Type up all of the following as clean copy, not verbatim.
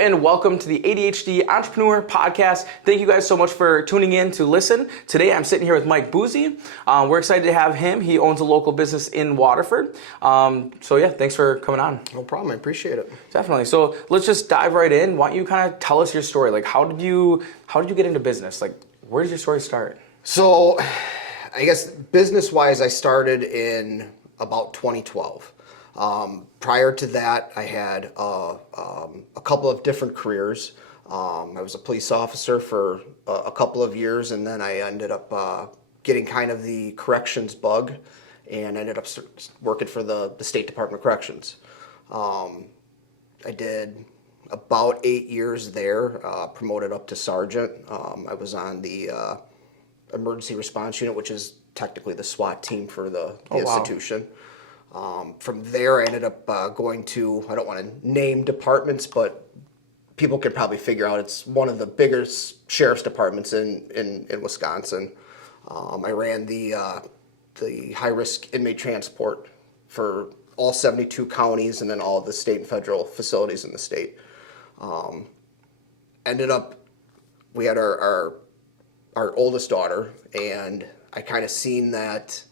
and welcome to the ADHD Entrepreneur Podcast. Thank you guys so much for tuning in to listen. Today I'm sitting here with Mike Buse. We're excited to have him. He owns a local business in Waterford. Thanks for coming on. No problem. I appreciate it. Definitely. So let's just dive right in. Why don't you kind of tell us your story? Like, how did you get into business? Like, where did your story start? So, I guess business-wise, I started in about 2012. Prior to that, I had a couple of different careers. I was a police officer for a couple of years, and then I ended up getting kind of the corrections bug, and ended up working for the State Department of Corrections. I did about 8 years there, promoted up to sergeant. I was on the emergency response unit, which is technically the SWAT team for the institution. From there, I ended up going to, I don't want to name departments, but people can probably figure out it's one of the biggest sheriff's departments in Wisconsin. I ran the high-risk inmate transport for all 72 counties and then all the state and federal facilities in the state. Ended up, we had our oldest daughter, and I kind of seen that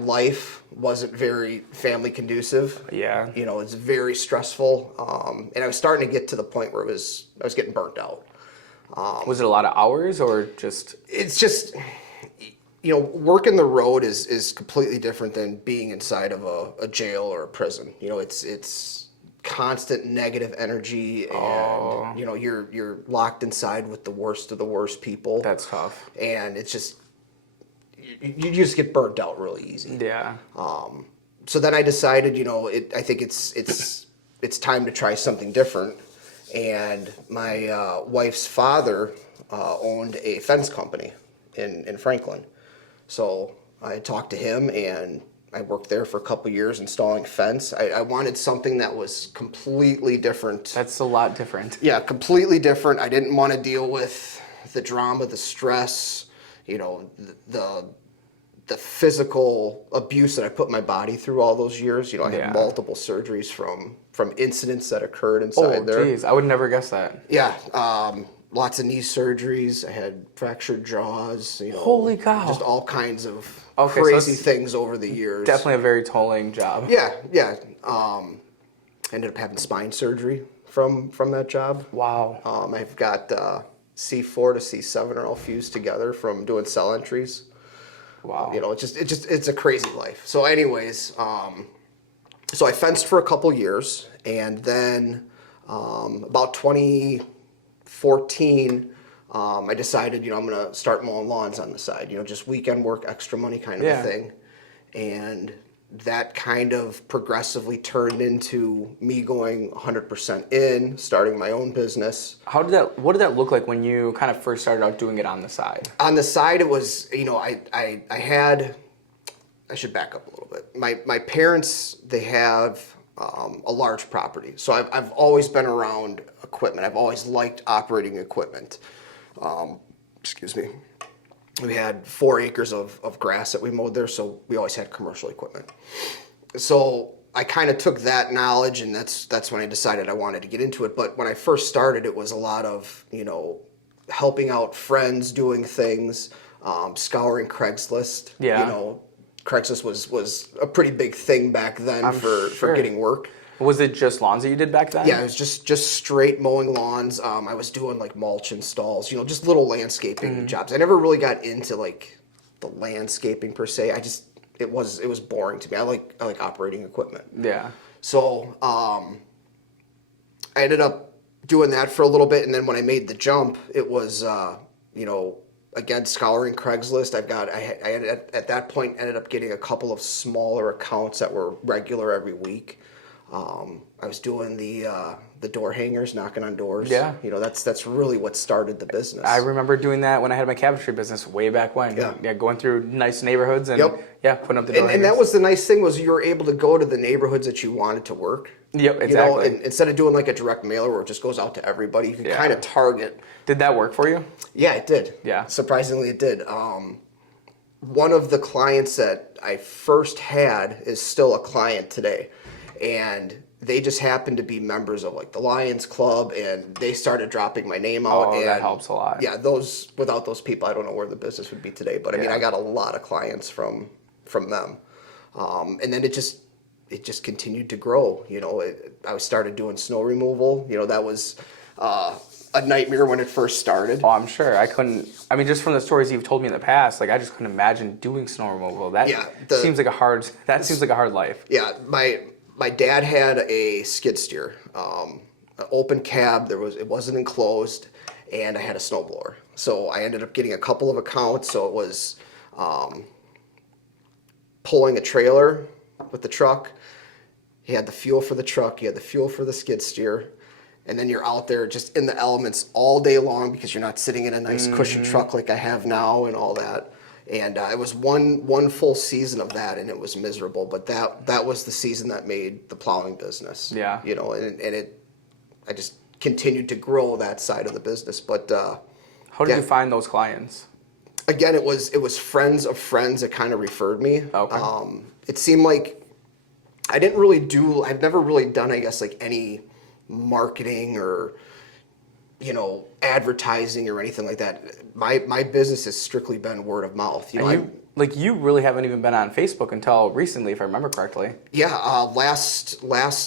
life wasn't very family conducive. Yeah. You know, it's very stressful. And I was starting to get to the point where I was getting burnt out. Was it a lot of hours or just? It's just, working the road is completely different than being inside of a jail or a prison. You know, it's constant negative energy, and you're locked inside with the worst of the worst people. That's tough. And it's just, you just get burnt out really easy. Yeah. So then I decided, I think it's time to try something different. And my wife's father owned a fence company in Franklin. So I talked to him, and I worked there for a couple of years installing fence. I wanted something that was completely different. That's a lot different. Yeah, completely different. I didn't want to deal with the drama, the stress, the physical abuse that I put my body through all those years. I had multiple surgeries from incidents that occurred inside there. Oh, geez. I would never guess that. Yeah. Lots of knee surgeries. I had fractured jaws. Holy cow. Just all kinds of crazy things over the years. Definitely a very tolling job. Yeah. Ended up having spine surgery from that job. Wow. I've got C4 to C7 are all fused together from doing cell entries. Wow. It's a crazy life. So anyways, so I fenced for a couple years, and then about 2014, I decided, I'm going to start mowing lawns on the side, just weekend work, extra money kind of a thing. And that kind of progressively turned into me going 100% in, starting my own business. What did that look like when you kind of first started out doing it on the side? On the side, it was, I should back up a little bit. My parents, they have a large property. So I've always been around equipment. I've always liked operating equipment. Excuse me. We had 4 acres of grass that we mowed there, so we always had commercial equipment. So I kind of took that knowledge, and that's when I decided I wanted to get into it. But when I first started, it was a lot of, helping out friends doing things, scouring Craigslist. Yeah. Craigslist was a pretty big thing back then for getting work. Was it just lawns that you did back then? Yeah, it was just straight mowing lawns. I was doing like mulch installs, just little landscaping jobs. I never really got into like the landscaping per se. It was boring to me. I like operating equipment. Yeah. So I ended up doing that for a little bit, and then when I made the jump, it was again scouring Craigslist. At that point ended up getting a couple of smaller accounts that were regular every week. I was doing the door hangers, knocking on doors. Yeah. That's really what started the business. I remember doing that when I had my cabinetry business way back when. Yeah, going through nice neighborhoods and putting up the door hangers. And that was the nice thing, was you were able to go to the neighborhoods that you wanted to work. Yep, exactly. And instead of doing like a direct mailer where it just goes out to everybody, you can kind of target. Did that work for you? Yeah, it did. Yeah. Surprisingly, it did. One of the clients that I first had is still a client today. And they just happened to be members of like the Lions Club, and they started dropping my name out. Oh, and that helps a lot. Yeah, without those people, I don't know where the business would be today. But I mean, I got a lot of clients from them, and then it just continued to grow. You know, I started doing snow removal. You know, that was a nightmare when it first started. Oh, I'm sure. I mean, just from the stories you've told me in the past, like I just couldn't imagine doing snow removal. That seems like a hard life. Yeah, my dad had a skid steer, an open cab. It wasn't enclosed, and I had a snowblower. So I ended up getting a couple of accounts. So it was pulling a trailer with the truck. He had the fuel for the truck. He had the fuel for the skid steer. And then you're out there just in the elements all day long because you're not sitting in a nice cushy truck like I have now and all that. And it was one full season of that, and it was miserable. But that was the season that made the plowing business. Yeah. You know, I just continued to grow that side of the business. But how did you find those clients? Again, it was friends of friends that kind of referred me. Okay. It seemed like I've never really done, I guess, like any marketing or, you know, advertising or anything like that. My business has strictly been word of mouth. You know, You really haven't even been on Facebook until recently, if I remember correctly. Yeah, last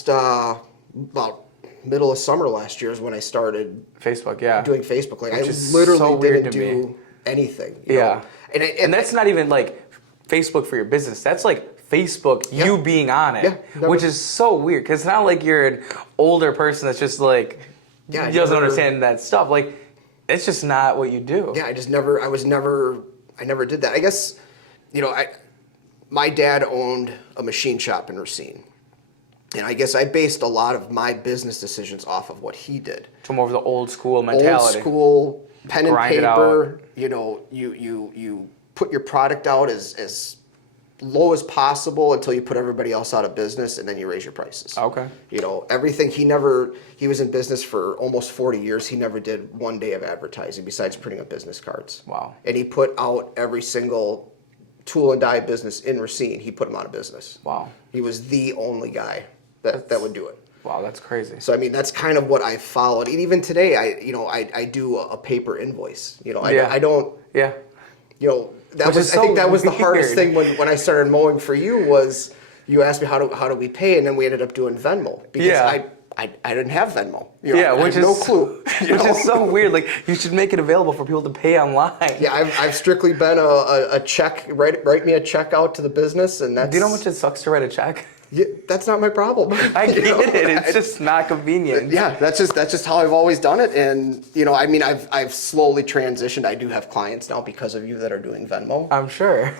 about middle of summer last year is when I started Facebook, yeah. doing Facebook. Like, Which I is literally so weird didn't to do me. anything. Yeah. You know? And that's not even like Facebook for your business. That's like Facebook, you being on it, which is so weird because it's not like you're an older person that's just like doesn't understand that stuff. Like, it's just not what you do. Yeah, I never did that. I guess, you know, my dad owned a machine shop in Racine. And I guess I based a lot of my business decisions off of what he did. So more of the old school mentality. Old school, pen and Grind it paper. You know, you put your product out as low as possible until you put everybody else out of business, and then you raise your prices. Okay. You know, everything. He was in business for almost 40 years. He never did one day of advertising besides printing up business cards. Wow. And he put out every single tool and die business in Racine. He put them out of business. Wow. He was the only guy that would do it. Wow, that's crazy. So I mean, that's kind of what I followed. And even today, I do a paper invoice. You know, I don't. Yeah. You know, I think that was the hardest thing when I started mowing for you was you asked me how do we pay, and then we ended up doing Venmo because I didn't have Venmo. You know, I have no clue. Which is so weird. Like, you should make it available for people to pay online. Yeah, I've strictly been a check. Write me a check out to the business, and that's. Do you know how much it sucks to write a check? Yeah, that's not my problem. I get it. It's just not convenient. Yeah, that's just how I've always done it. And you know, I mean, I've slowly transitioned. I do have clients now because of you that are doing Venmo. I'm sure.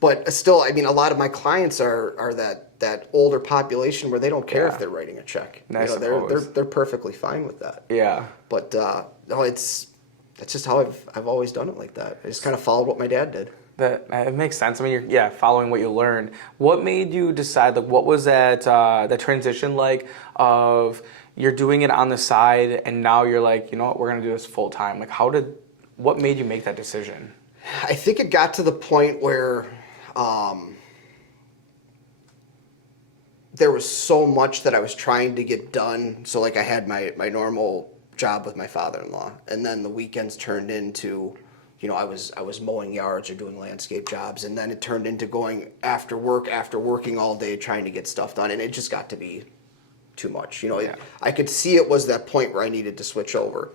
But still, I mean, a lot of my clients are that older population where they don't care if they're writing a check. I suppose. They're perfectly fine with that. Yeah. But no, that's just how I've always done it like that. I just kind of followed what my dad did. That it makes sense. I mean, you're following what you learned. What made you decide? Like, what was that transition like? Of you're doing it on the side, and now you're like, you know what, we're gonna do this full time. Like, what made you make that decision? I think it got to the point where there was so much that I was trying to get done. So like I had my normal job with my father-in-law, and then the weekends turned into. You know, I was mowing yards or doing landscape jobs, and then it turned into going after working all day trying to get stuff done, and it just got to be too much. You know, I could see it was that point where I needed to switch over.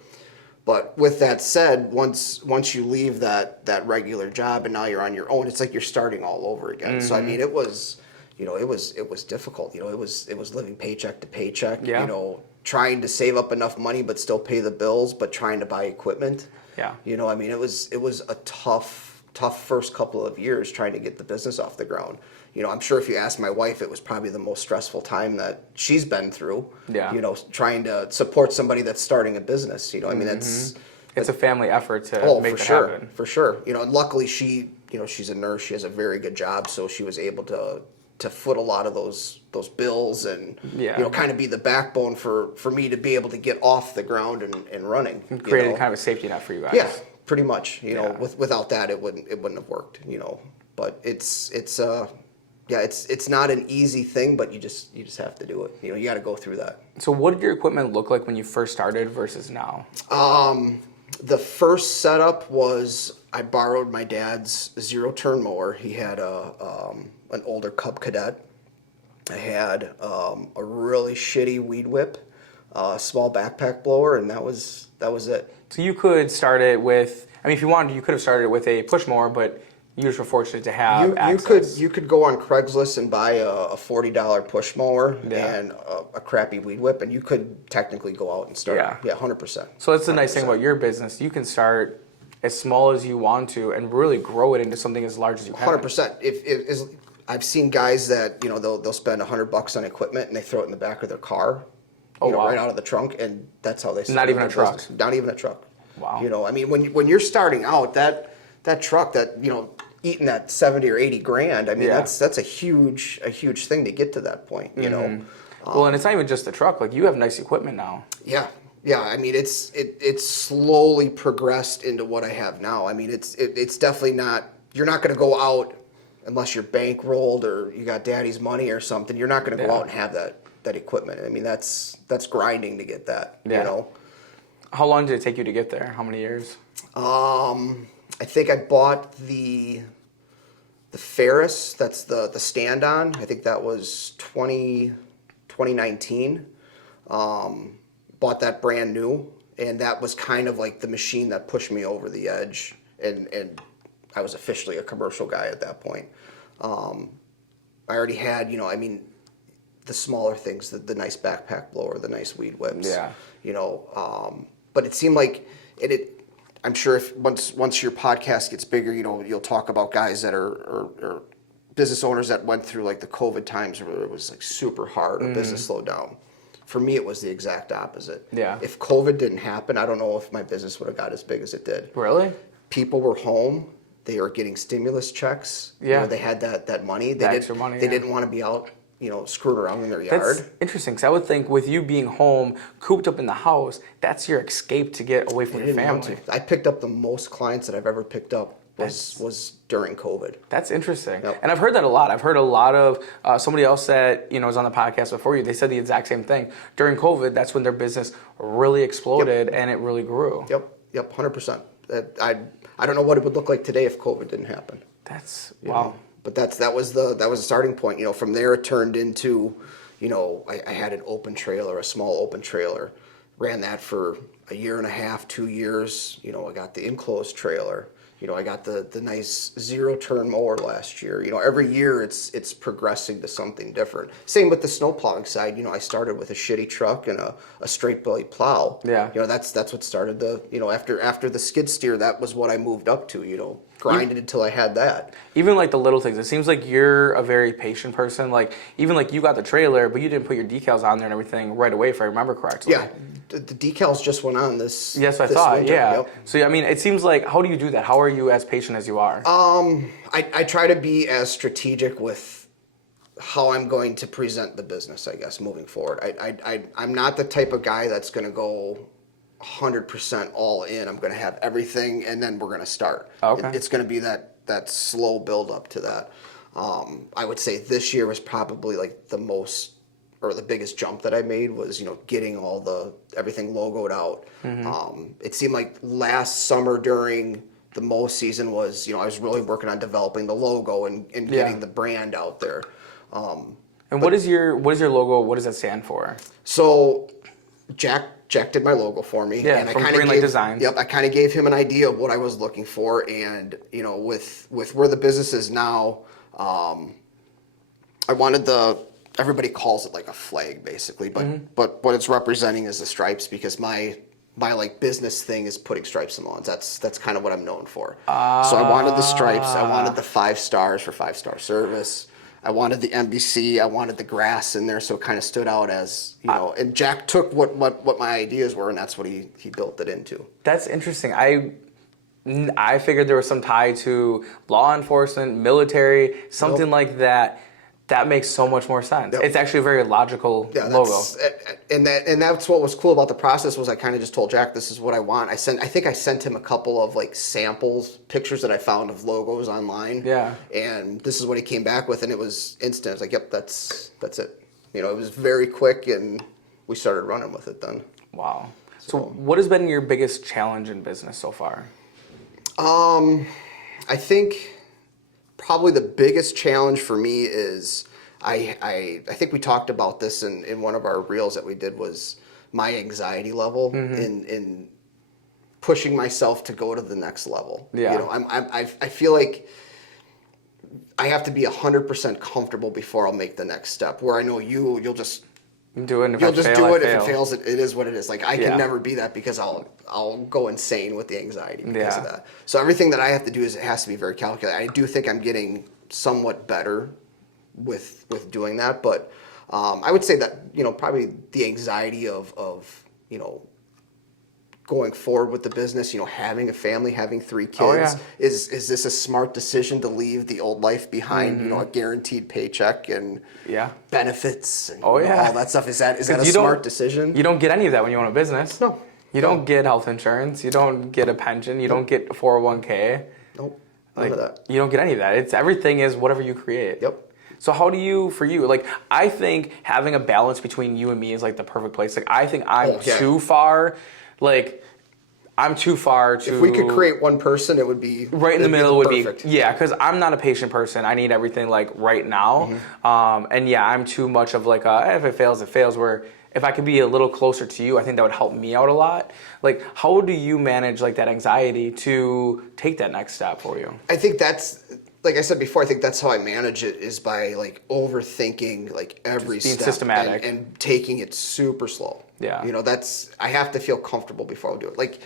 But with that said, once you leave that regular job and now you're on your own, it's like you're starting all over again. Mm-hmm. So I mean, it was difficult. You know, it was living paycheck to paycheck. Yeah. You know, trying to save up enough money but still pay the bills, but trying to buy equipment. Yeah. You know, I mean, it was a tough first couple of years trying to get the business off the ground. You know, I'm sure if you ask my wife, it was probably the most stressful time that she's been through. Yeah. You know, trying to support somebody that's starting a business. You know, I mean, it's a family effort to make it happen. For sure. You know, and luckily she's a nurse. She has a very good job, so she was able to foot a lot of those bills and you know, kind of be the backbone for me to be able to get off the ground and running. Created kind of a safety net for you guys. Yeah, pretty much. You know, without that it wouldn't have worked. You know, but it's yeah, it's not an easy thing, but you just have to do it. You know, you got to go through that. So what did your equipment look like when you first started versus now? The first setup was I borrowed my dad's zero-turn mower. He had an older Cub Cadet. I had a really shitty weed whip, a small backpack blower, and that was it. So you could start it with, I mean, if you wanted, you could have started with a push mower, but you just were fortunate to have access. You could go on Craigslist and buy a $40 push mower Yeah. and a crappy weed whip, and you could technically go out and start. Yeah. 100%. So that's the nice thing about your business. You can start as small as you want to and really grow it into something as large as you can. 100%. If I've seen guys that, you know, they'll spend $100 on equipment and they throw it in the back of their car, wow. right out of the trunk, and that's how they start. Not even a truck. Business. Not even a truck. Wow. You know, I mean, when you're starting out, that truck that, you know, eating that 70 or 80 grand, I mean, that's a huge thing to get to that point, you know. Well, and it's not even just the truck. Like, you have nice equipment now. Yeah. I mean, it's slowly progressed into what I have now. I mean, it's definitely not. You're not going to go out unless you're bankrolled or you got daddy's money or something. You're not going to go out and have that equipment. I mean, that's grinding to get that. Yeah. You know. How long did it take you to get there? How many years? I think I bought the Ferris. That's the stand-on. I think that was 2019. Bought that brand new, and that was kind of like the machine that pushed me over the edge, and I was officially a commercial guy at that point. I already had, you know, I mean, the smaller things, the nice backpack blower, the nice weed whips. Yeah. You know, but it seemed like I'm sure if once your podcast gets bigger, you know, you'll talk about guys that are business owners that went through like the COVID times where it was like super hard or business slowed down. For me, it was the exact opposite. Yeah. If COVID didn't happen, I don't know if my business would have got as big as it did. Really? People were home. They were getting stimulus checks. Yeah. You know, they had that money. Extra money, They didn't want to be out, you know, screwing around in their yard. That's interesting, because I would think with you being home, cooped up in the house, that's your escape to get away from your family. I picked up the most clients that I've ever picked up was during COVID. That's interesting. Yep. And I've heard that a lot. I've heard a lot of somebody else that, you know, was on the podcast before you, they said the exact same thing. During COVID, that's when their business really exploded and it really grew. Yep, 100%. I don't know what it would look like today if COVID didn't happen. That's, You wow. know? But that was the starting point. You know, from there it turned into, you know, I had an open trailer, a small open trailer, ran that for a year and a half, 2 years. You know, I got the enclosed trailer. You know, I got the nice zero-turn mower last year. You know, every year it's progressing to something different. Same with the snow plowing side. You know, I started with a shitty truck and a straight belly plow. Yeah. You know, that's what started the, you know, after the skid steer, that was what I moved up to, you know, grinded until I had that. Even like the little things, it seems like you're a very patient person. Like, even like you got the trailer, but you didn't put your decals on there and everything right away, if I remember correctly. Yeah, the decals just went on this. Yes, I this thought, winter. yeah. Yep. So, I mean, it seems like, how do you do that? How are you as patient as you are? I try to be as strategic with how I'm going to present the business, I guess, moving forward. I'm not the type of guy that's going to go 100% all in. I'm going to have everything, and then we're going to start. Okay. It's going to be that slow build up to that. I would say this year was probably like the most, or the biggest jump that I made was, you know, getting everything logoed out. It seemed like last summer during the mow season was, you know, I was really working on developing the logo and getting the brand out there. And what is your logo? What does that stand for? So Jack did my logo for me. Yeah, and from I kinda Greenlight Designs. Yep, I kind of gave him an idea of what I was looking for, and you know, with where the business is now, I wanted everybody calls it like a flag basically, but what it's representing is the stripes, because my like business thing is putting stripes in lawns. That's kind of what I'm known for. So I wanted the stripes. I wanted the 5 stars for 5-star service. I wanted the NBC. I wanted the grass in there, so it kind of stood out as, you know. And Jack took what my ideas were, and that's what he built it into. That's interesting. I figured there was some tie to law enforcement, military, something like that. That makes so much more sense. Yep. It's actually a very logical logo. And that's what was cool about the process was I kind of just told Jack, this is what I want. I think I sent him a couple of like samples, pictures that I found of logos online. Yeah. And this is what he came back with, and it was instant. I was like, yep, that's it. You know, it was very quick, and we started running with it then. Wow. So what has been your biggest challenge in business so far? I think probably the biggest challenge for me is I think we talked about this in one of our reels that we did was my anxiety level in pushing myself to go to the next level. Yeah. You know, I feel like I have to be 100% comfortable before I'll make the next step. Where I know you'll just Do it. And if you'll I just fail, do I it. If fail. it fails, it is what it is. Like I Yeah. can never be that because I'll go insane with the anxiety because of Yeah. that. So everything that I have to do it has to be very calculated. I do think I'm getting somewhat better with doing that, but I would say that, you know, probably the anxiety of you know, going forward with the business, you know, having a family, having 3 kids, Oh, yeah. is this a smart decision to leave the old life behind, you know, a guaranteed paycheck and Yeah. benefits and Oh, you know, yeah. all that stuff? Is that a you don't- smart decision? You don't get any of that when you own a business. No. You don't get health insurance. You don't get a pension. You don't get a 401k. Nope. None of that. You don't get any of that. It's everything is whatever you create. Yep. So how do you, for you, like, I think having a balance between you and me is like the perfect place. Like, I think I'm Oh, yeah. too far, like, I'm too far to. If we could create one person, it would be right in the it'd middle would be perfect. yeah, because I'm not a patient person. I need everything like right now, and yeah, I'm too much of like if it fails, it fails. Where if I could be a little closer to you, I think that would help me out a lot. Like, how do you manage like that anxiety to take that next step for you? I think that's, like I said before, I think that's how I manage it is by like overthinking like every being step systematic. and taking it super slow. Yeah. You know, I have to feel comfortable before I do it. Like,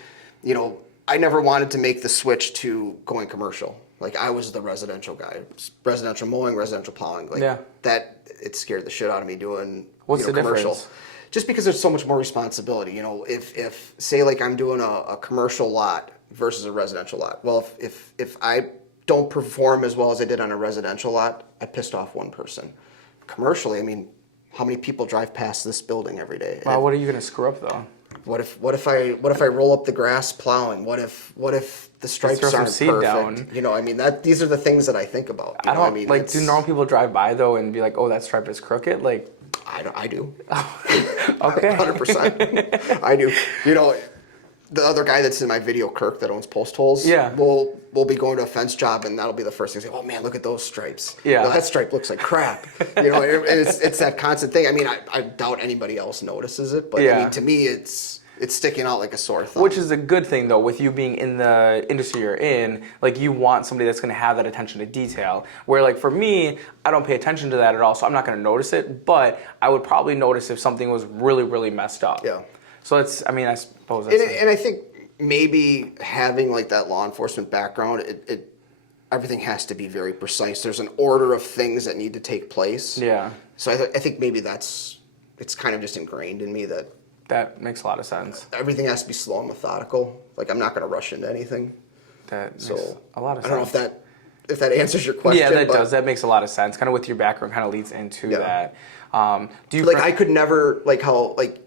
you know, I never wanted to make the switch to going commercial. Like I was the residential guy, residential mowing, residential plowing. Like Yeah. that, it scared the shit out of me doing What's the commercial. difference? Just because there's so much more responsibility. You know, if say like I'm doing a commercial lot versus a residential lot. Well, if I don't perform as well as I did on a residential lot, I pissed off one person. Commercially, I mean, how many people drive past this building every day? Wow, what are you gonna screw up though? What if I roll up the grass plowing? What if the stripes throw some aren't seed perfect? down. You know, I mean these are the things that I think about. I don't like. Do normal people drive by though and be like, "Oh, that stripe is crooked"? Like, I do. okay, 100%. I do. You know, the other guy that's in my video, Kirk, that owns post holes. Yeah. We'll be going to a fence job, and that'll be the first thing. Say, oh man, look at those stripes. Yeah. No, that stripe looks like crap. You know, and it's that constant thing. I mean, I doubt anybody else notices it, but I Yeah. mean, to me, it's sticking out like a sore thumb. Which is a good thing though, with you being in the industry you're in, like you want somebody that's gonna have that attention to detail. Where like for me, I don't pay attention to that at all, so I'm not gonna notice it, but I would probably notice if something was really, really messed up. Yeah. So it's, I mean, I suppose that's And I think maybe having like that law enforcement background, it everything has to be very precise. There's an order of things that need to take place. yeah, So I think maybe it's kind of just ingrained in me that that makes a lot of sense. everything has to be slow and methodical. Like I'm not going to rush into anything. That makes So a lot of I sense. don't know if that answers your question. Yeah, that but, does. That makes a lot of sense. Kind of with your background, kind of leads into Yeah. that. Do you Like I could never like how like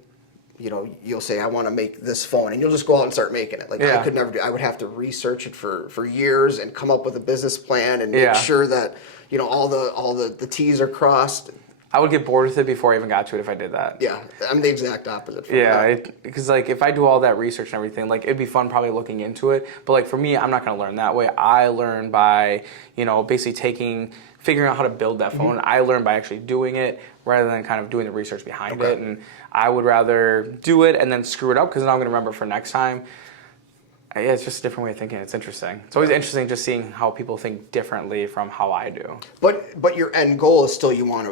you know you'll say I want to make this phone and you'll just go out and start making it. Like Yeah. I could never do. I would have to research it for years and come up with a business plan and Yeah. make sure that you know all the T's are crossed. I would get bored with it before I even got to it if I did that. Yeah, I'm the exact opposite. From Yeah, that. because like if I do all that research and everything, like it'd be fun probably looking into it. But like for me, I'm not gonna learn that way. I learn by basically figuring out how to build that phone. I learn by actually doing it rather than kind of doing the research behind it. And I would rather do it and then screw it up because then I'm gonna remember for next time. Yeah, it's just a different way of thinking. It's interesting. It's always interesting just seeing how people think differently from how I do. But your end goal is still you want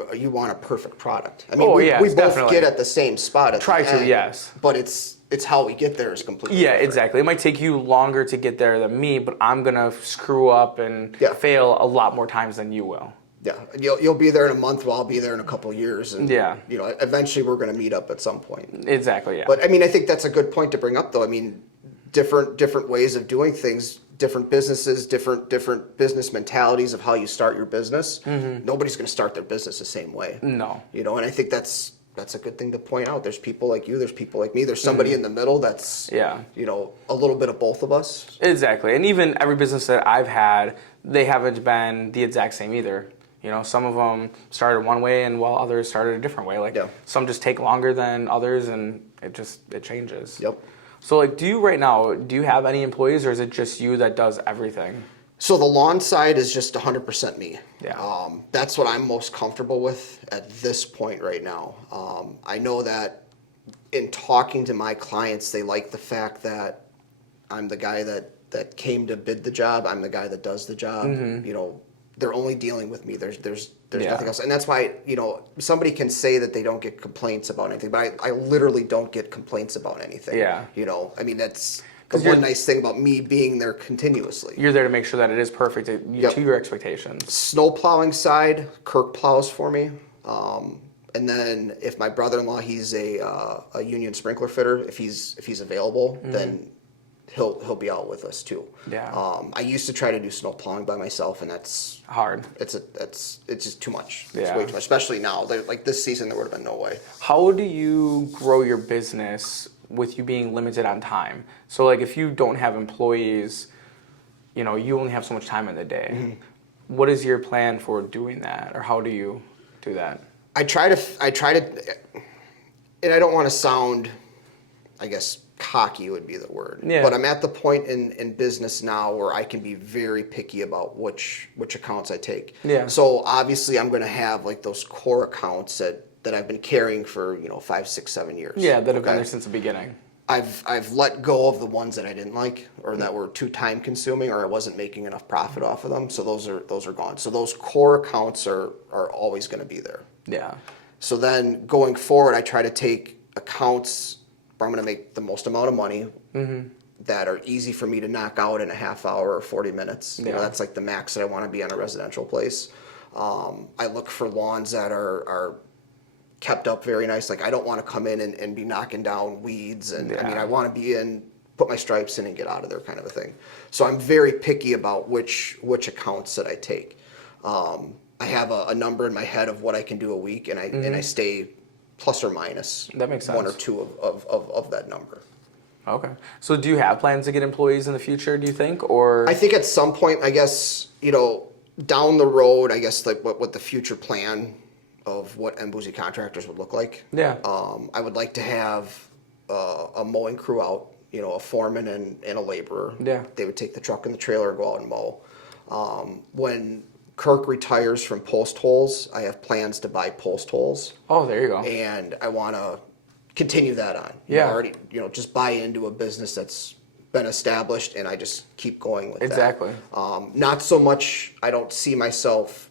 a perfect product. I mean, Oh, we yes, both definitely. get at the same spot. Try the to, end, yes. But it's how we get there is completely Yeah, different. exactly. It might take you longer to get there than me, but I'm gonna screw up and Yeah. fail a lot more times than you will. Yeah, you'll be there in a month. While I'll be there in a couple of years, and Yeah. you know, eventually we're going to meet up at some point. Exactly, yeah. But I mean, I think that's a good point to bring up, though. I mean, different ways of doing things different businesses, different business mentalities of how you start your business. Nobody's going to start their business the same way. No. You know, and I think that's a good thing to point out. There's people like you, there's people like me, there's somebody in the middle that's, you know, a little bit of both of us. Exactly. And even every business that I've had, they haven't been the exact same either. You know, some of them started one way and while others started a different way. Like some just take longer than others and it changes. Yep. So like, do you have any employees or is it just you that does everything? So the lawn side is just 100% me. Yeah. That's what I'm most comfortable with at this point right now. I know that in talking to my clients, they like the fact that I'm the guy that came to bid the job. I'm the guy that does the job. You know, they're only dealing with me. There's nothing else. And that's why, you know, somebody can say that they don't get complaints about anything, but I literally don't get complaints about anything. Yeah. You know, I mean, that's the one nice thing about me being there continuously. You're there to make sure that it is perfect to your expectations. Snow plowing side, Kirk plows for me. And then if my brother-in-law, he's a union sprinkler fitter, if he's available, then he'll be out with us too. Yeah. I used to try to do snow plowing by myself, and that's hard. It's just too much. It's Yeah. way too much, especially now. Like this season, there would have been no way. How do you grow your business with you being limited on time? So like if you don't have employees, you know, you only have so much time in the day. What is your plan for doing that, or how do you do that? I try to, and I don't want to sound, I guess, cocky would be the word. Yeah. But I'm at the point in business now where I can be very picky about which accounts I take. Yeah. So obviously I'm going to have like those core accounts that I've been carrying for 5, 6, 7 years. Yeah, that have been there since the beginning. I've let go of the ones that I didn't like or that were too time consuming or I wasn't making enough profit off of them. So those are gone. So those core accounts are always going to be there. Yeah. So then going forward, I try to take accounts where I'm going to make the most amount of money that are easy for me to knock out in a half hour or 40 minutes. You know, that's like the max that I want to be on a residential place. I look for lawns that are kept up very nice. Like I don't want to come in and be knocking down weeds. And I mean, I want to be in, put my stripes in and get out of there kind of a thing. So I'm very picky about which accounts that I take. I have a number in my head of what I can do a week, and I stay plus or minus that makes sense. 1 or 2 of that number. Okay. So do you have plans to get employees in the future, do you think? Or I think at some point, I guess, down the road, I guess like what the future plan of what Buse Contractors would look like. Yeah. I would like to have a mowing crew out, a foreman and a laborer. Yeah. They would take the truck and the trailer and go out and mow. When Kirk retires from post holes, I have plans to buy post holes. Oh, there you go. And I want to continue that on. Yeah. Just buy into a business that's been established, and I just keep going with that. Exactly. Not so much, I don't see myself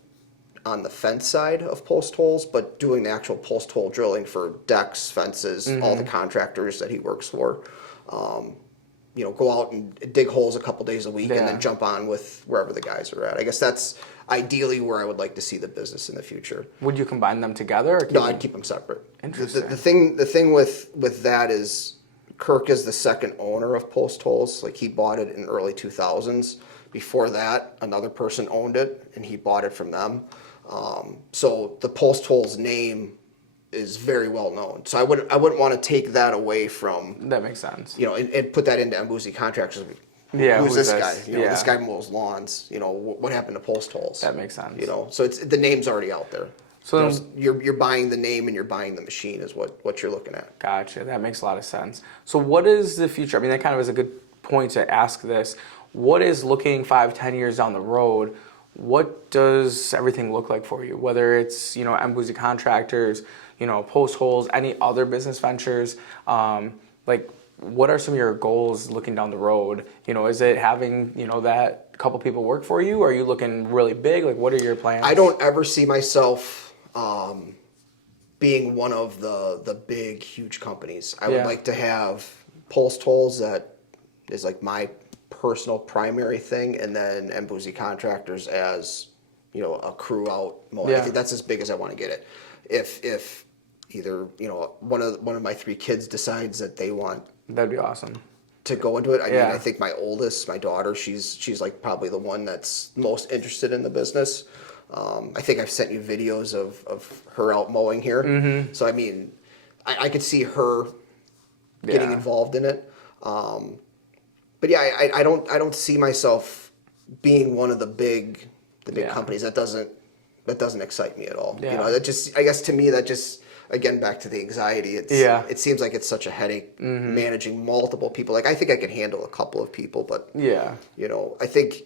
on the fence side of post holes, but doing the actual post hole drilling for decks, fences, all the contractors that he works for. Go out and dig holes a couple days a week and then jump on with wherever the guys are at. I guess that's ideally where I would like to see the business in the future. Would you combine them together? Or No, I'd keep them separate. Interesting. The thing with that is Kirk is the second owner of Post Holes. Like he bought it in early 2000s. Before that, another person owned it and he bought it from them. So the Post Holes name is very well known. So I wouldn't want to take that away from. That makes sense. And put that into Buse Contractors. Yeah, who's this guy? Yeah. This guy mows lawns. What happened to Post Holes? That makes sense. So it's the name's already out there. So you're buying the name and you're buying the machine is what you're looking at. Gotcha. That makes a lot of sense. So what is the future? I mean, that kind of is a good point to ask this. What is looking 5-10 years down the road? What does everything look like for you? Whether it's Buse Contractors, Post Holes, any other business ventures, what are some of your goals looking down the road? Is it having, that couple people work for you? Are you looking really big? Like, what are your plans? I don't ever see myself being one of the big, huge companies. I would like to have Post Holes that is like my personal primary thing, and then Buse Contractors as, a crew out mowing. Yeah. I think that's as big as I want to get it. If either, one of my 3 kids decides that they want That'd be awesome. to go into it. I mean, Yeah. I think my oldest, my daughter, she's like probably the one that's most interested in the business. I think I've sent you videos of her out mowing here. Mm-hmm. So I mean, I could see her getting involved in it. But yeah, I don't see myself being one of the big companies. That doesn't excite me at all. Yeah. You know, that just, I guess to me, that just, again, back to the anxiety. It seems like it's such a headache managing multiple people. Like, I think I can handle a couple of people, but you know, I think,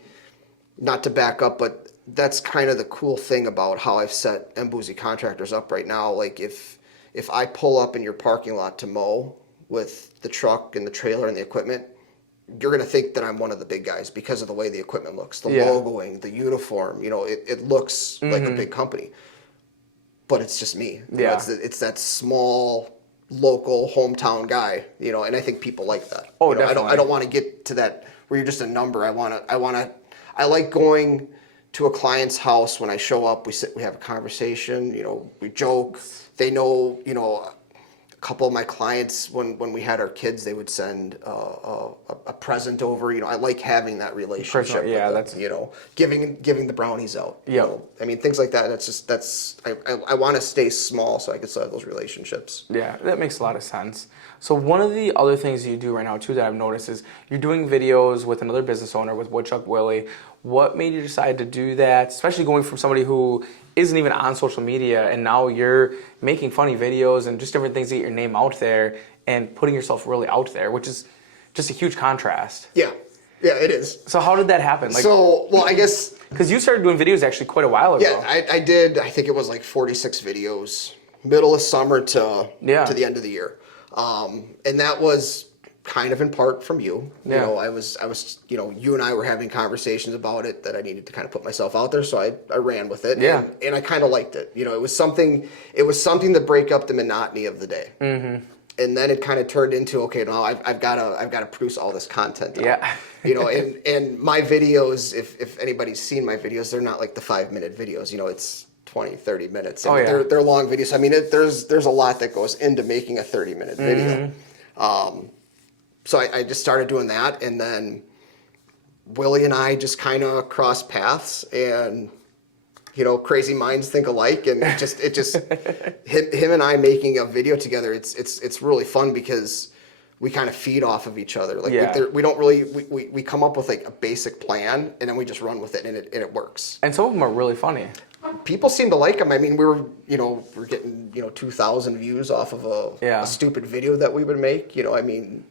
not to back up, but that's kind of the cool thing about how I've set Buse Contractors up right now. Like, if I pull up in your parking lot to mow with the truck and the trailer and the equipment, you're going to think that I'm one of the big guys because of the way the equipment looks, the logoing, the uniform. You know, it looks like a big company, but it's just me. You know, it's that small, local, hometown guy. You know, and I think people like that. Oh, you know, definitely. I don't want to get to that where you're just a number. I like going to a client's house when I show up. We have a conversation. You know, we joke. They know. You know, a couple of my clients, when we had our kids, they would send a present over. You know, I like having that relationship. With them, that's, you know, giving the brownies out. Yeah. You know, I mean, things like that. I want to stay small so I can still have those relationships. Yeah, that makes a lot of sense. So one of the other things you do right now too that I've noticed is you're doing videos with another business owner, with Woodchuck Willie. What made you decide to do that? Especially going from somebody who isn't even on social media, and now you're making funny videos and just different things to get your name out there and putting yourself really out there, which is just a huge contrast. Yeah, it is. So how did that happen? I guess because you started doing videos actually quite a while ago. Yeah, I did. I think it was like 46 videos, middle of summer to the end of the year, and that was kind of in part from you. You know, I was, you know, you and I were having conversations about it that I needed to kind of put myself out there, so I ran with it. Yeah. And I kind of liked it. You know, it was something to break up the monotony of the day. Mm-hmm. And then it kind of turned into, okay, now I've got to produce all this content. Yeah. You know, and my videos, if anybody's seen my videos, they're not like the 5-minute videos. You know, it's 20, 30 minutes. And they're long videos. I mean, there's a lot that goes into making a 30-minute video. So I just started doing that, and then Willie and I just kind of crossed paths, and you know, crazy minds think alike, and it just him and I making a video together. It's really fun because we kind of feed off of each other. Like we don't really we come up with like a basic plan, and then we just run with it, and it works. And some of them are really funny. People seem to like them. I mean, we're getting 2,000 views off of a stupid video that we would make. You know, I mean.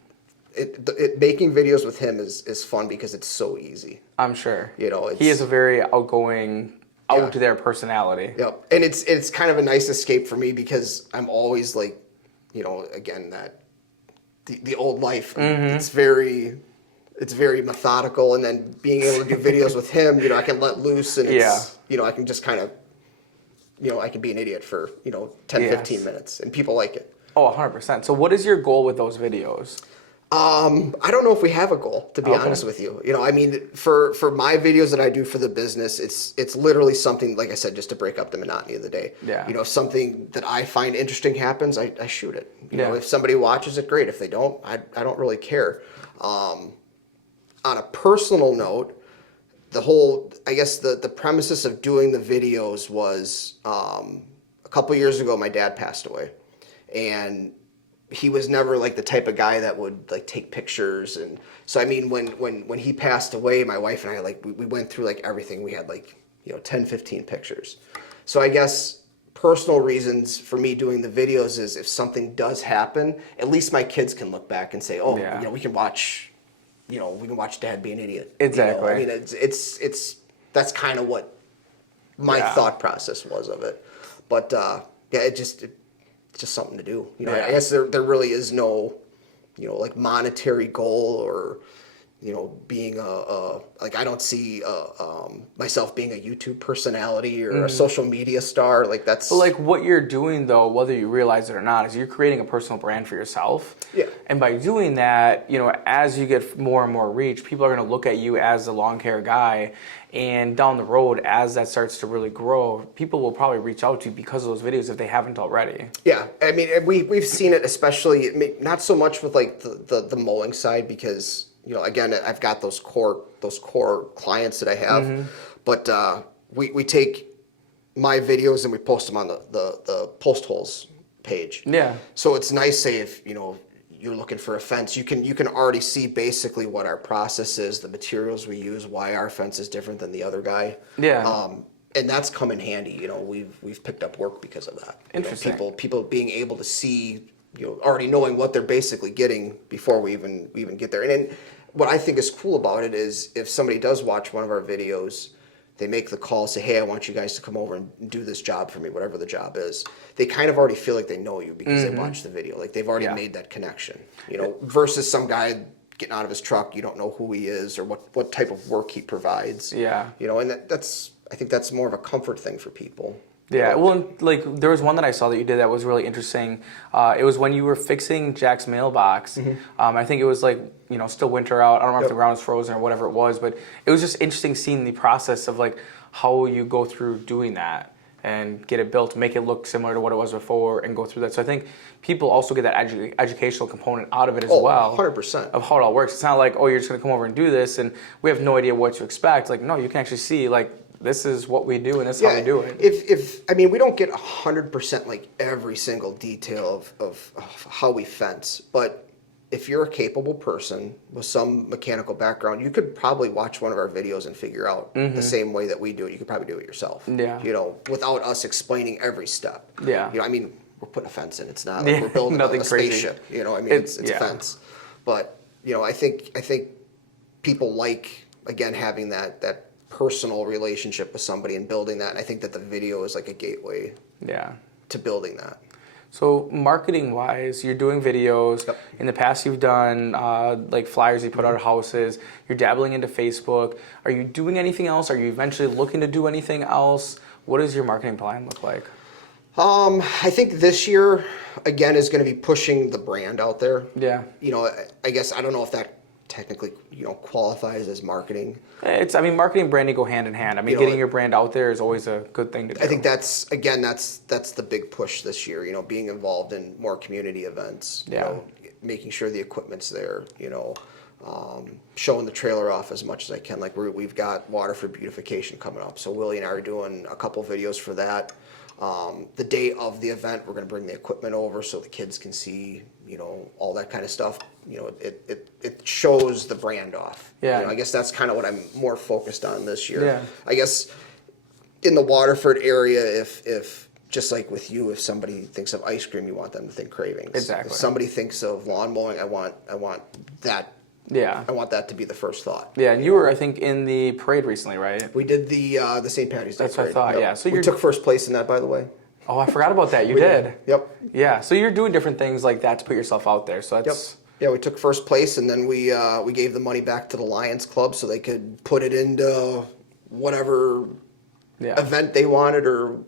Making videos with him is fun because it's so easy. I'm sure. You know, he has a very outgoing, out there personality. Yep, and it's kind of a nice escape for me because I'm always like, you know, again that the old life. Mm-hmm. It's very methodical, and then being able to do videos with him, you know, I can let loose, and you know, I can just kind of, you know, I can be an idiot for 10, 15 minutes, and people like it. Oh, 100%. So what is your goal with those videos? I don't know if we have a goal, to be honest with you. You know, I mean, for my videos that I do for the business, it's literally something, like I said, just to break up the monotony of the day. Yeah. You know, if something that I find interesting happens, I shoot it. You know, if somebody watches it, great. If they don't, I don't really care. On a personal note, I guess the premises of doing the videos was a couple years ago, my dad passed away, and he was never like the type of guy that would like take pictures. And so, I mean, when he passed away, my wife and I, like, we went through like everything. We had like, 10, 15 pictures. So I guess personal reasons for me doing the videos is if something does happen, at least my kids can look back and say, oh, we can watch Dad be an idiot. Exactly. I mean, it's that's kind of what my thought process was of it. But it's just something to do. I guess there really is no, like monetary goal or, being like, I don't see myself being a YouTube personality or a social media star. Like that's. But like what you're doing though, whether you realize it or not, is you're creating a personal brand for yourself. Yeah. And by doing that, as you get more and more reach, people are going to look at you as the lawn care guy. And down the road, as that starts to really grow, people will probably reach out to you because of those videos if they haven't already. Yeah, I mean, we've seen it, especially not so much with like the mowing side, because again, I've got those core clients that I have, but we take my videos and we post them on the post holes page. Yeah. So it's nice, say if you're looking for a fence, you can already see basically what our process is, the materials we use, why our fence is different than the other guy. Yeah. And that's come in handy. We've picked up work because of that. Interesting. People being able to see, already knowing what they're basically getting before we even get there. And then what I think is cool about it is if somebody does watch one of our videos, they make the call, say, hey, I want you guys to come over and do this job for me, whatever the job is. They kind of already feel like they know you because they watched the video. Like they've already made that connection, versus some guy getting out of his truck, you don't know who he is or what type of work he provides. Yeah. And I think that's more of a comfort thing for people. Yeah, well, like there was one that I saw that you did that was really interesting. It was when you were fixing Jack's mailbox. I think it was like still winter out. I don't remember if the ground was frozen or whatever it was, but it was just interesting seeing the process of like how you go through doing that and get it built, make it look similar to what it was before, and go through that. So I think people also get that educational component out of it as well. 100%. Of how it all works. It's not like, oh, you're just gonna come over and do this, and we have no idea what to expect. Like, no, you can actually see like, this is what we do and this is how we do it. If we don't get 100% like every single detail of how we fence, but if you're a capable person with some mechanical background, you could probably watch one of our videos and figure out the same way that we do it. You could probably do it yourself. Yeah. Without us explaining every step. Yeah. We're putting a fence in. It's not like we're building a spaceship. It's a fence. But I think people like, again, having that personal relationship with somebody and building that. And I think that the video is like a gateway to building that. So marketing wise, you're doing videos. Yep. In the past, you've done like flyers you put out of houses. You're dabbling into Facebook. Are you doing anything else? Are you eventually looking to do anything else? What does your marketing plan look like? I think this year, again, is going to be pushing the brand out there. Yeah. I guess I don't know if that technically, qualifies as marketing. Marketing and branding go hand in hand. Getting your brand out there is always a good thing to do. I think that's the big push this year, being involved in more community events, making sure the equipment's there, showing the trailer off as much as I can. Like we've got Waterford beautification coming up. So Willie and I are doing a couple videos for that. The day of the event, we're going to bring the equipment over so the kids can see, all that kind of stuff. It shows the brand off. Yeah. I guess that's kind of what I'm more focused on this year. Yeah. I guess in the Waterford area, if just like with you, if somebody thinks of ice cream, you want them to think Kravings. Exactly. If somebody thinks of lawn mowing, I want that. Yeah. I want that to be the first thought. Yeah, and you were, I think, in the parade recently, right? We did the St. Patty's Day That's what I parade. thought, Yep. yeah. So we took first place in that, by the way. Oh, I forgot about that. You did. Yep. Yeah, so you're doing different things like that to put yourself out there. So that's... Yep. Yeah, we took first place, and then we gave the money back to the Lions Club so they could put it into whatever event they wanted or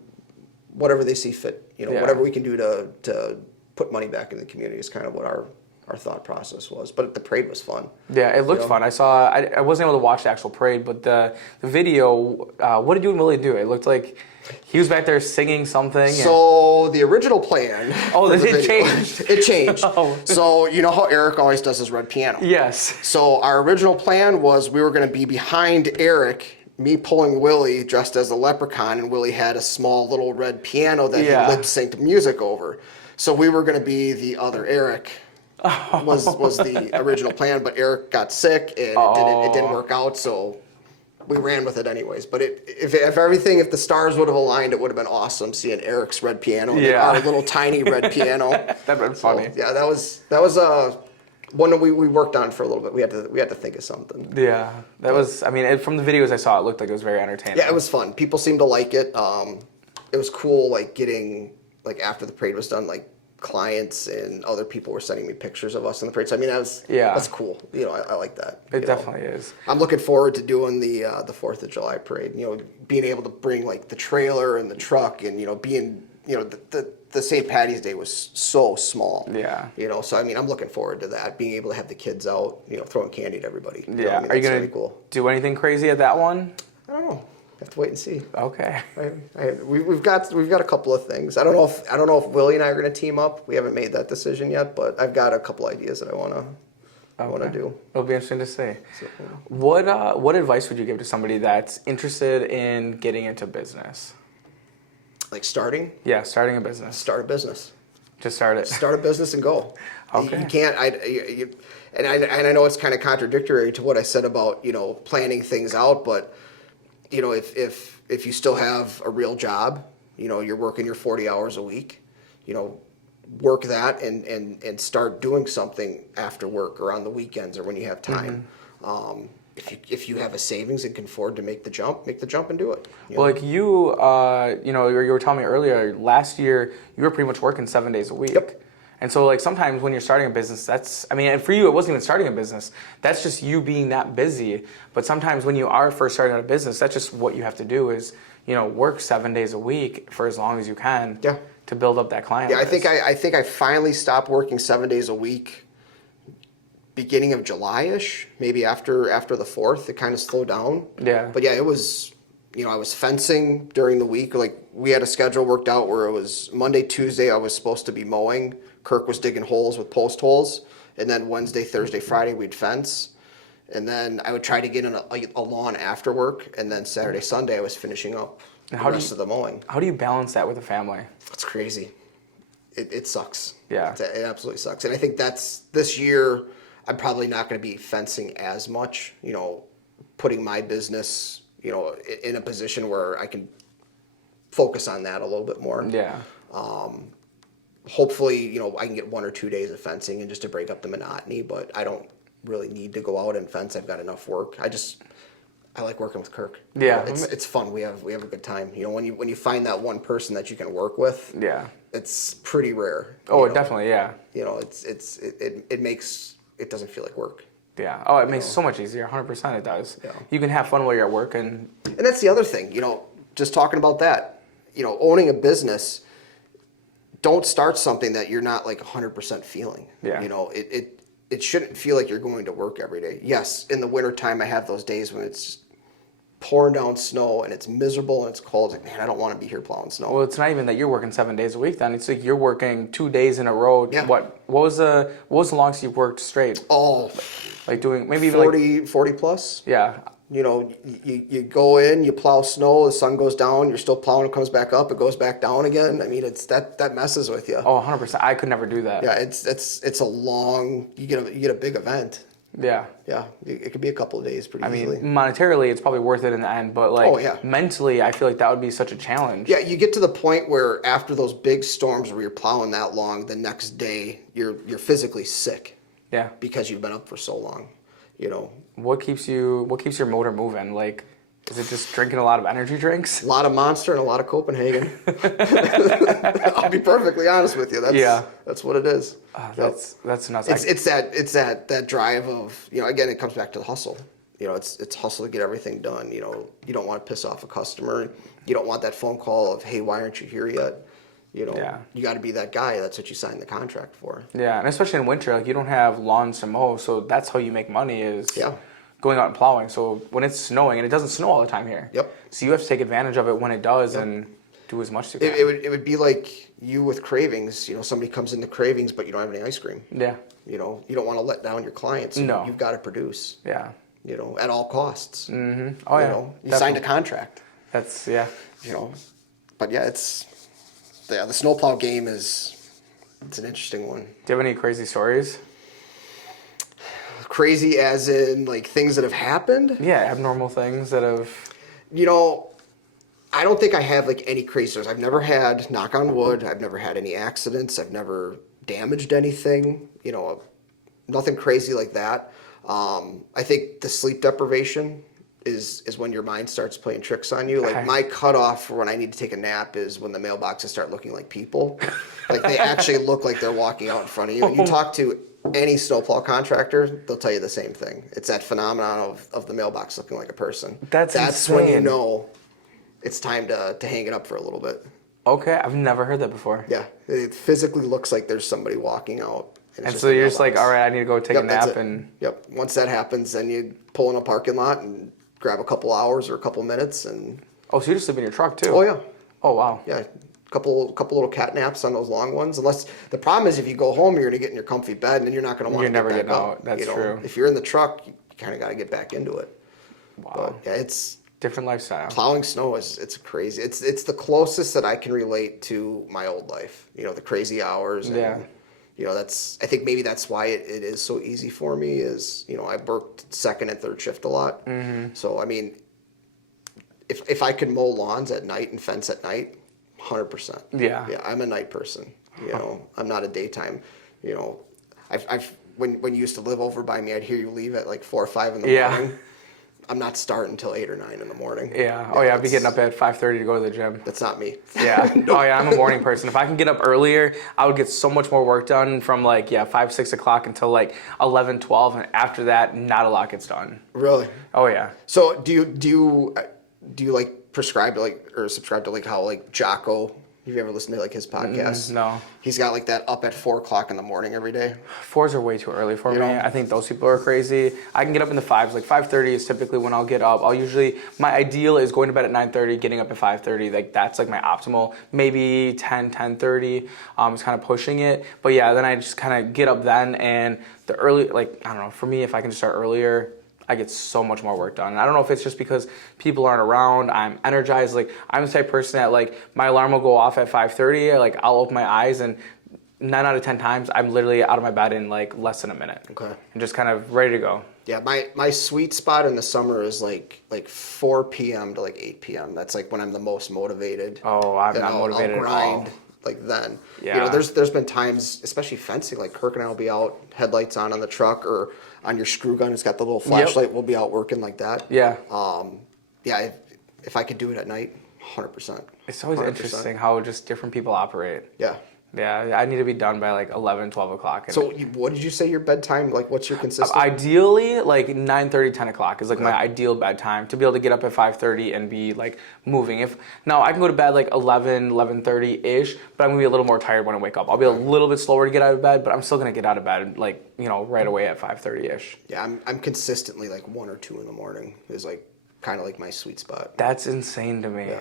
whatever they see fit. Whatever we can do to put money back in the community is kind of what our thought process was. But the parade was fun. Yeah, it looked fun. I wasn't able to watch the actual parade, but the video, what did you and Willie do? It looked like he was back there singing something. So the original plan. Oh, it changed. It changed. Oh. So you know how Eric always does his red piano? Yes. So our original plan was we were going to be behind Eric, me pulling Willie dressed as a leprechaun, and Willie had a small little red piano that he lip synced music over. So we were going to be the other Eric. Was the original plan, but Eric got sick and it didn't work out, so we ran with it anyways. But if the stars would have aligned, it would have been awesome seeing Eric's red piano, our little tiny red piano. That'd been funny. So, yeah, that was one that we worked on for a little bit. We had to think of something. Yeah, that was. From the videos I saw, it looked like it was very entertaining. Yeah, it was fun. People seemed to like it. It was cool, like getting after the parade was done, like clients and other people were sending me pictures of us in the parade. So I mean, Yeah. that's cool. You know, I like that. It you definitely know. is. I'm looking forward to doing the 4th of July parade. You know, being able to bring like the trailer and the truck, and you know, being the St. Patty's Day was so small. Yeah. You know, so I mean, I'm looking forward to that. Being able to have the kids out, you know, throwing candy to everybody. You know, Yeah. I mean, Are you that's gonna really cool. do anything crazy at that one? I don't know. Have to wait and see. Okay. We've got a couple of things. I don't know if Willie and I are going to team up. We haven't made that decision yet, but I've got a couple ideas that I want to do. It'll be interesting to see. So, What advice would you give to somebody that's interested in getting into business? like starting Yeah, starting a business. start a business. Just start it. Start a business and go. Okay. You can't. And I know it's kind of contradictory to what I said about planning things out, but if you still have a real job, you're working your 40 hours a week, work that and start doing something after work or on the weekends or when you have time. If you have a savings and can afford to make the jump and do it. Well, like you were telling me earlier, last year you were pretty much working 7 days a week. Yep. And so like sometimes when you're starting a business, and for you it wasn't even starting a business, that's just you being that busy. But sometimes when you are first starting out a business, that's just what you have to do is, work 7 days a week for as long as you can to build up that client Yeah, list. I think I finally stopped working 7 days a week beginning of July-ish, maybe after the 4th. It kind of slowed down. Yeah. But yeah, it was, I was fencing during the week. Like we had a schedule worked out where it was Monday, Tuesday, I was supposed to be mowing. Kirk was digging holes with post holes. And then Wednesday, Thursday, Friday, we'd fence. And then I would try to get in a lawn after work. And then Saturday, Sunday, I was finishing up the rest of the mowing. How do you balance that with a family? It's crazy. It sucks. Yeah. It absolutely sucks. And I think this year, I'm probably not going to be fencing as much, putting my business, in a position where I can focus on that a little bit more. Yeah. Hopefully, I can get 1 or 2 days of fencing and just to break up the monotony, but I don't really need to go out and fence. I've got enough work. I like working with Kirk. Yeah. It's fun. We have a good time. When you find that one person that you can work with, Yeah. it's pretty rare. Oh, definitely, yeah. It doesn't feel like work. Yeah. Oh, it makes it so much easier. 100% it does. Yeah. You can have fun while you're at work and that's the other thing, just talking about that, owning a business, don't start something that you're not like 100% feeling. Yeah. It shouldn't feel like you're going to work every day. Yes, in the wintertime, I have those days when it's just pouring down snow and it's miserable and it's cold. It's like, man, I don't want to be here plowing snow. well, it's not even that you're working 7 days a week then. It's like you're working 2 days in a row. Yeah. What was the longest you've worked straight? Oh, Like doing maybe even 40 plus. yeah. You go in, you plow snow, the sun goes down, you're still plowing, it comes back up, it goes back down again. I mean, it's that messes with you. Oh, 100%. I could never do that. Yeah, it's a long. You get a big event. Yeah. Yeah, it could be a couple of days pretty easily. Monetarily, it's probably worth it in the end, but like Oh, yeah. mentally, I feel like that would be such a challenge. Yeah, you get to the point where after those big storms where you're plowing that long, the next day you're physically sick. Yeah. Because you've been up for so long. What keeps your motor moving? Like, is it just drinking a lot of energy drinks? A lot of Monster and a lot of Copenhagen. I'll be perfectly honest with you. That's what it is. That's nuts. It's that drive of again, it comes back to the hustle. It's hustle to get everything done. You don't want to piss off a customer. You don't want that phone call of, hey, why aren't you here yet? You got to be that guy. That's what you signed the contract for. Yeah, and especially in winter, like you don't have lawns to mow, so that's how you make money is Yeah. going out and plowing. So when it's snowing, and it doesn't snow all the time here. Yep. So you have to take advantage of it when it does and do as much as you can. It would be like you with Kravings. Somebody comes into Kravings, but you don't have any ice cream. Yeah. You don't want to let down your clients. No. You've got to produce. Yeah. At all costs. Mm-hmm. Oh yeah. You signed a contract. That's yeah. But yeah, the snowplow game it's an interesting one. Do you have any crazy stories? Crazy as in like things that have happened? Yeah, abnormal things that have. I don't think I have like any crazy stories. I've never had, knock on wood, I've never had any accidents. I've never damaged anything. Nothing crazy like that. I think the sleep deprivation is when your mind starts playing tricks on you. Like my cutoff for when I need to take a nap is when the mailboxes start looking like people. Like they actually look like they're walking out in front of you. And you talk to any snowplow contractor, they'll tell you the same thing. It's that phenomenon of the mailbox looking like a person. That's when you insane. know it's time to hang it up for a little bit. Okay, I've never heard that before. Yeah, it physically looks like there's somebody walking out. And so you're just like, all right, I need to go take a nap. And Yep. Once that happens, then you pull in a parking lot and grab a couple hours or a couple minutes and. Oh, so you just sleep in your truck too? Oh yeah. Oh wow. Yeah, couple little cat naps on those long ones. Unless the problem is if you go home, you're gonna get in your comfy bed and then you're not gonna want to. You're never getting out. That's true. If you're in the truck, you kind of got to get back into it. Wow. But yeah, it's. Different lifestyle. Plowing snow it's crazy. It's the closest that I can relate to my old life. The crazy hours. And, I think maybe that's why it is so easy for me is, I worked second and third shift a lot. Mm-hmm. So, I mean, if I could mow lawns at night and fence at night, 100%. Yeah. Yeah, I'm a night person. I'm not a daytime. When you used to live over by me, I'd hear you leave at like 4 or 5 in the morning. I'm not starting until 8 or 9 in the morning. Yeah. Oh yeah, I'd be getting up at 5:30 to go to the gym. That's not me. Yeah. Oh yeah, I'm a morning person. If I can get up earlier, I would get so much more work done from 5, 6 o'clock until 11, 12, and after that, not a lot gets done. Really? Oh yeah. So do you prescribe to or subscribe to how Jocko? Have you ever listened to his podcast? No. He's got that up at 4 o'clock in the morning every day. 4s are way too early for me. I think those people are crazy. I can get up in the 5s. 5:30 is typically when I'll get up. My ideal is going to bed at 9:30, getting up at 5:30. That's my optimal. Maybe 10:30 is kind of pushing it. But yeah, then I just kind of get up then, and the early, I don't know, for me, if I can just start earlier, I get so much more work done. And I don't know if it's just because people aren't around, I'm energized. I'm the type of person that my alarm will go off at 5:30, I'll open my eyes and 9 out of 10 times I'm literally out of my bed in less than a minute. Okay. And just kind of ready to go. Yeah, my sweet spot in the summer is 4 p.m. to 8 p.m. That's when I'm the most motivated. Oh, I'm not motivated I'll grind at all. Then. Yeah. There's been times, especially fencing, Kirk and I will be out, headlights on the truck, or on your screw gun, it's got the little flashlight. Yep. We'll be out working like that. Yeah. If I could do it at night, 100%. It's always 100%. Interesting how just different people operate. Yeah. Yeah, I need to be done by 11, 12 o'clock. So what did you say your bedtime, what's your consistent? Ideally, 9:30, 10 o'clock is my ideal bedtime to be able to get up at 5:30 and be moving. Now I can go to bed 11, 11:30-ish, but I'm going to be a little more tired when I wake up. I'll be a little bit slower to get out of bed, but I'm still going to get out of bed right away at 5:30-ish. Yeah, I'm consistently 1 or 2 in the morning is kind of my sweet spot. That's insane to me. Yeah.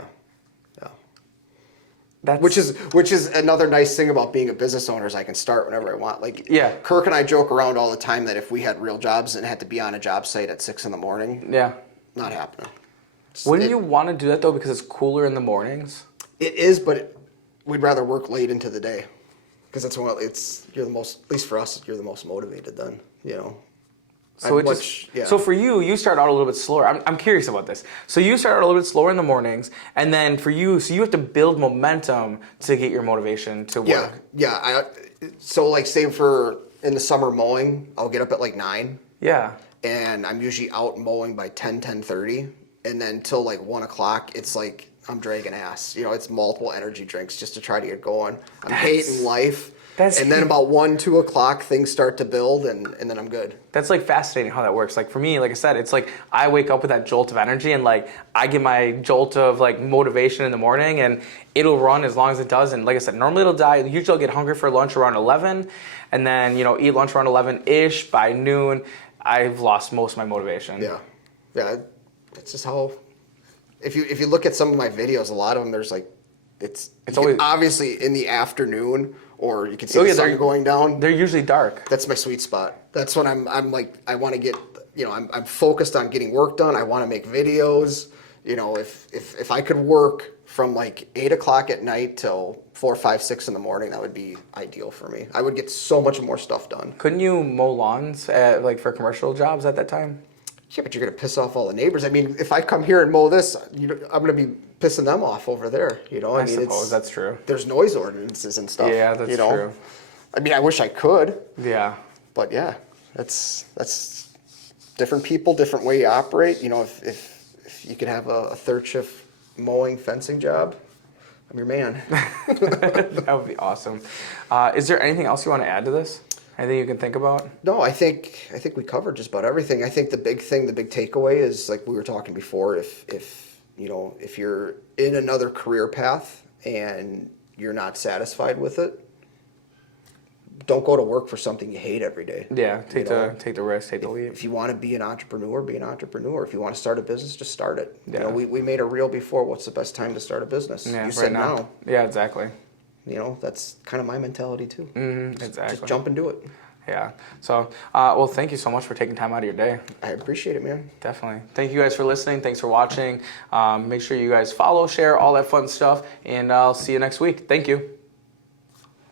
Which is another nice thing about being a business owner is I can start whenever I want. Kirk and I joke around all the time that if we had real jobs and had to be on a job site at 6 in the morning, not happening. Wouldn't you want to do that though because it's cooler in the mornings? It is, but we'd rather work late into the day because that's when you're the most. At least for us, you're the most motivated then. So for you start out a little bit slower. I'm curious about this. So you start out a little bit slower in the mornings, and then for you, so you have to build momentum to get your motivation to work. Yeah. Say for in the summer mowing, I'll get up at 9. Yeah. And I'm usually out mowing by 10:30, and then till 1 o'clock, it's I'm dragging ass. It's multiple energy drinks just to try to get going. I'm hating life. And then about 1, 2 o'clock, things start to build, and then I'm good. That's fascinating how that works. For me, like I said, it's I wake up with that jolt of energy, and I get my jolt of motivation in the morning, and it'll run as long as it does. And like I said, normally it'll die. Usually I'll get hungry for lunch around 11, and then eat lunch around 11-ish. By noon, I've lost most of my motivation. Yeah. That's just how. If you look at some of my videos, a lot of them there's it's always obviously in the afternoon. Or you can see the sun going down. They're usually dark. That's my sweet spot. That's when I'm I want to get, I'm focused on getting work done. I want to make videos. If I could work from 8 o'clock at night till 4, 5, 6 in the morning, that would be ideal for me. I would get so much more stuff done. Couldn't you mow lawns for commercial jobs at that time? Yeah, but you're going to piss off all the neighbors. I mean, if I come here and mow this, I'm going to be pissing them off over there. I suppose that's true. There's noise ordinances and stuff. Yeah, that's true. I mean, I wish I could. Yeah. But yeah, that's different people, different way you operate. If if you could have a third shift mowing, fencing job, I'm your man. That would be awesome. Is there anything else you want to add to this? Anything you can think about? No, I think we covered just about everything. I think the big takeaway is like we were talking before. If you're in another career path and you're not satisfied with it, don't go to work for something you hate every day. Yeah, take the risk, take the leap. If you want to be an entrepreneur, be an entrepreneur. If you want to start a business, just start it. Yeah. We made a reel before. What's the best time to start a business? Yeah, You said now. Yeah, exactly. That's kind of my mentality too. Exactly. Just jump and do it. Yeah. So, well, thank you so much for taking time out of your day. I appreciate it, man. Definitely. Thank you guys for listening. Thanks for watching. Make sure you guys follow, share, all that fun stuff, and I'll see you next week. Thank you.